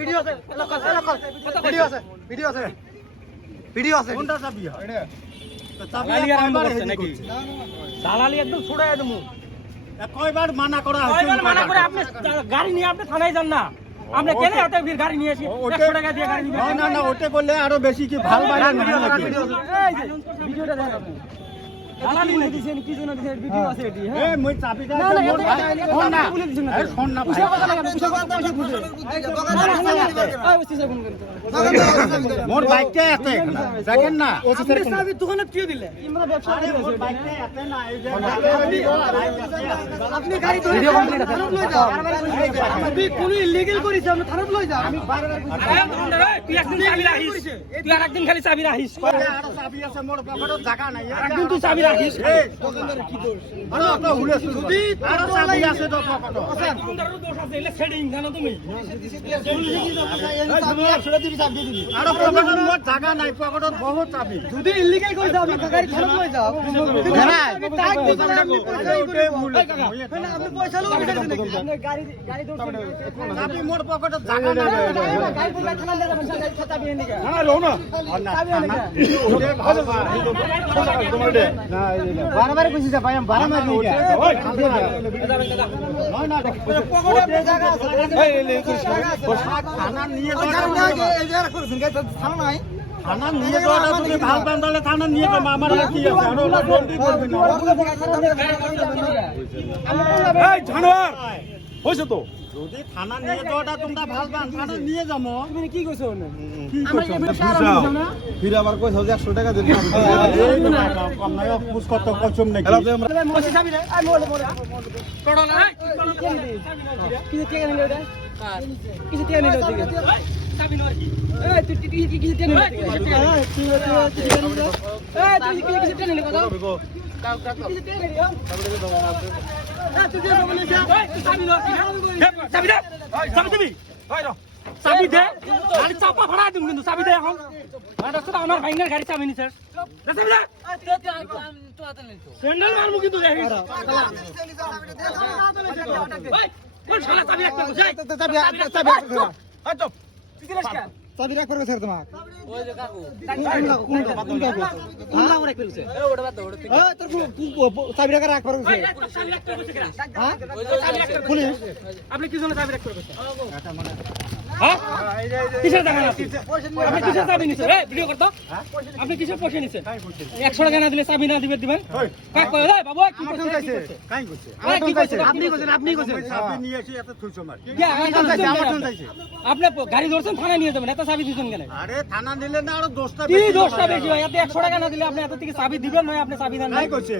video আছে video আছে video আছে ভিডিও আছে কোনটা চাবি এটা দালালি আরম্ভ করছে নাকি দালালি একদম ছুড়াই দেবো কয়বার মানা করা হয়েছে কয়বার মানা করে আপনি গাড়ি নিয়ে আপনি থানায় যান না আপনি কেন এত ভিড় গাড়ি নিয়ে আসি 100 টাকা দিয়ে গাড়ি নিয়ে না ওটা করলে আরো বেশি কি ভাল বাইরে না ভিডিওটা দেখেন আপনি দালালি বলে দিছেন কি জন্য দিছেন ভিডিও আছে এটি হ্যাঁ এই মই চাবিটা না ফোন না বলে দিছেন না ফোন না ভাই মোর বাইকটা এতে দেখেন না চাবি দোকানে কি দিলে আমরা ব্যবসা আরে মোর বাইকটা এতে না এই যে আপনি গাড়ি ধরে ভিডিও কমপ্লিট আছে থানায় লই যাও আপনি কোন ইলিগাল করিছে আপনি থানায় লই যাও আমি বারবার তুই একদিন চাবি রাখিস তুই আরেকদিন খালি চাবি রাখিস আরো চাবি আছে মোর পকেটে জায়গা নাই একদিন তুই চাবি রাখিস দোকানদার কি দোষ আরে আপনি হুলে যদি আরো চাবি আছে তো পকেটে দোকানদারের দোষ আছে এলে সেটিং জানো তুমি আরো পকেটে মোর জায়গা নাই পকেটে বহুত চাবি যদি ইলিগাল করিছে আপনি গাড়ি থানায় লই যাও না টাইট দিছেন আপনি পয়সা লও আপনি গাড়ি দৌড় চাবি মোর পকেটে জায়গা নাই গাড়ি তো থানায় লই যাবেন চাবি এনে গা না লো না চাবি এনে গা বারবার কইছি যা ভাই আমি বারবার নিয়ে গেছি ওই না পকেটে জায়গা আছে থানা নিয়ে যাওয়া এই জায়গা করেছেন গাড়ি থানা নাই থানা নিয়ে যাওয়াটা তুমি ভাল বান্দালে থানা নিয়ে যাবে আমার আর কি আছে আর ওটা বন্দি করবে না এই জানোয়ার হইছে তো যদি থানা নিয়ে যাওয়াটা তোমরা ভাল বান থানা নিয়ে যাবো তুমি কি কইছো কি করছো ফিরে আবার কই 100 টাকা দিন এই না কম নাই পুষ কত কচম নাকি মসি চাবি রে আই মোলে মোলে করো না কি কে নিলে ওটা কি কে নিলে ওটা চাবি নয় এই তুই কি কে নিলে এই তুই কি নিলে কথা চাবি দে গাড়ি চাপা ফাড়া দিম কিন্তু চাবি দে এখন আমার ভাইঙ্গার গাড়ি চাবি নিছে স্যান্ডেল মারমু কিন্তু দেখিস চাবি একটা চাবি রাখ করে স্যার তোমাক ওই যে কাকু কোনটা করে ফেলছে ওটা বাদ দাও ওটা তোর চাবি রাখ রাখ করে ফেলছে চাবি রাখ করে ফেলছে হ্যাঁ ওই যে চাবি রাখ করে পুলিশ আপনি কি জন্য চাবি রাখ করে ফেলছে হ্যাঁ কিসের টাকা আপনি কিসের চাবি নিছেন এই ভিডিও করতো আপনি কিসের পয়সা নিছেন 100 টাকা না দিলে চাবি না দিবেন কাক কই এই বাবু কি করছেন কাই করছে কি করছেন আপনি করছেন চাবি নিয়ে এসে এত তুলছো মার আপনি গাড়ি ধরছেন থানায় নিয়ে যাবেন এত চাবি দিছেন কেন আরে থানা নিলে না আরো দোষটা কি দোষটা বেশি হয় এত 100 টাকা না দিলে আপনি এত থেকে চাবি দিবেন নয় আপনি চাবি দেন নাই করছে